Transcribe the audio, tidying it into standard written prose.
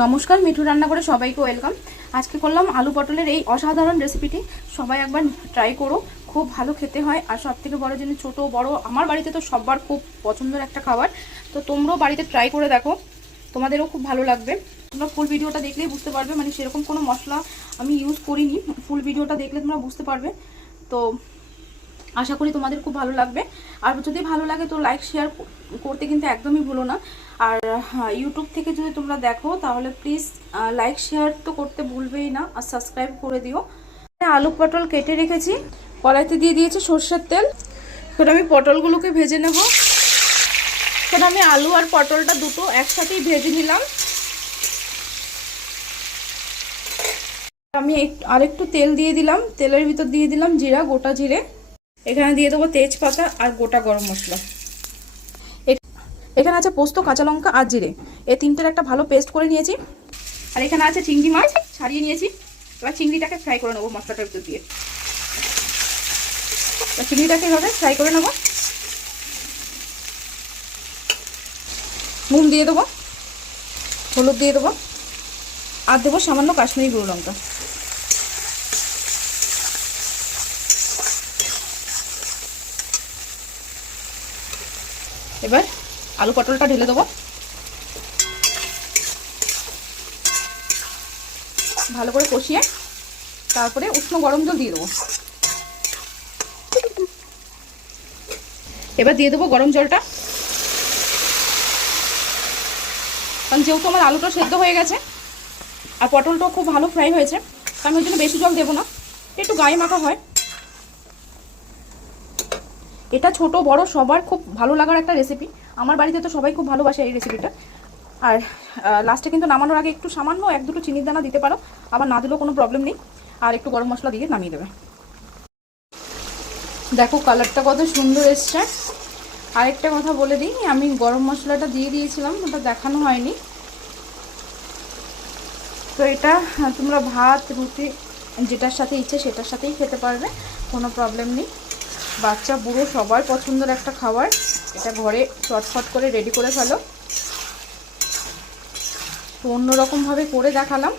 নমস্কার, মিঠু রান্না করে সবাইকে ওয়েলকাম। আজকে করলাম আলু পটলের এই অসাধারণ রেসিপিটি। সবাই একবার ট্রাই করো, খুব ভালো খেতে হয়। আর সব থেকে বড় জিনিস, ছোট বড় আমার বাড়িতে তো সবার খুব পছন্দের একটা খাবার। তো তোমরাও বাড়িতে ট্রাই করে দেখো, তোমাদেরও খুব ভালো লাগবে। তোমরা ফুল ভিডিওটা দেখলেই বুঝতে পারবে, মানে সেরকম কোনো মশলা আমি ইউজ করিনি। ফুল ভিডিওটা দেখলে তোমরা বুঝতে পারবে। তো আশা করি তোমাদের খুব ভালো লাগবে। আর যদি ভালো লাগে তো লাইক শেয়ার করতে কিন্তু একদমই ভুলো না। আর ইউটিউব থেকে যদি তোমরা দেখো তাহলে প্লিজ লাইক শেয়ার তো করতে ভুলবেই না, আর সাবস্ক্রাইব করে দিও। আলু পটল কেটে রেখেছি, কড়াইতে দিয়ে দিয়েছি সরষের তেল। এখন আমি পটলগুলোকে ভেজে নেব। এখন আমি আলু আর পটলটা দুটো একসাথেই ভেজে নিলাম। আমি আরেকটু তেল দিয়ে দিলাম, তেলের ভিতর দিয়ে দিলাম জিরা, গোটা জিরে। এখানে দিয়ে দেবো তেজপাতা আর গোটা গরম মশলা। এখানে আছে পোস্ত, কাঁচা লঙ্কা আর জিরে, এই তিনটের একটা ভালো পেস্ট করে নিয়েছি। আর এখানে আছে চিংড়ি মাছ, ছাড়িয়ে নিয়েছি। এবার চিংড়িটাকে ফ্রাই করে নেবো মশলাটার ভিতর দিয়ে। চিংড়িটাকে এভাবে ফ্রাই করে নেবো। নুন দিয়ে দেবো, হলুদ দিয়ে দেবো, আর দেবো সামান্য কাশ্মীরি গুঁড়ো লঙ্কা। এবার আলু পটলটা ঢেলে দেবো, ভালো করে কষিয়ে তারপরে উষ্ণ গরম জল দিয়ে দেবো। এবার দিয়ে দেবো গরম জলটা, কারণ যেহেতু আমার আলুটা সেদ্ধ হয়ে গেছে আর পটলটাও খুব ভালো ফ্রাই হয়েছে, আমি ওই জন্য বেশি জল দেবো না, একটু গায়ে মাখা হয়। এটা ছোট বড় সবার খুব ভালো লাগার একটা রেসিপি। আমার বাড়িতে তো সবাই খুব ভালোবাসে এই রেসিপিটা। আর লাস্টে কিন্তু নামানোর আগে একটু সামান্য এক দুটো চিনির দানা দিতে পারো, আবার না দিলেও কোনো প্রবলেম নেই। আর একটু গরম মশলা দিয়ে নামিয়ে দেবে। দেখো কালারটা কত সুন্দর এসছে। আরেকটা কথা বলে দিই, আমি গরম মশলাটা দিয়ে দিয়েছিলাম, ওটা দেখানো হয়নি। তো এটা তোমরা ভাত রুটি যেটার সাথে ইচ্ছে সেটার সাথেই খেতে পারবে, কোনো প্রবলেম নেই। বাচ্চা বুড়ো সবার পছন্দের একটা খাবার। এটা ঘরে চটফট করে রেডি করে ফেলো। তো অন্যরকমভাবে করে দেখালাম।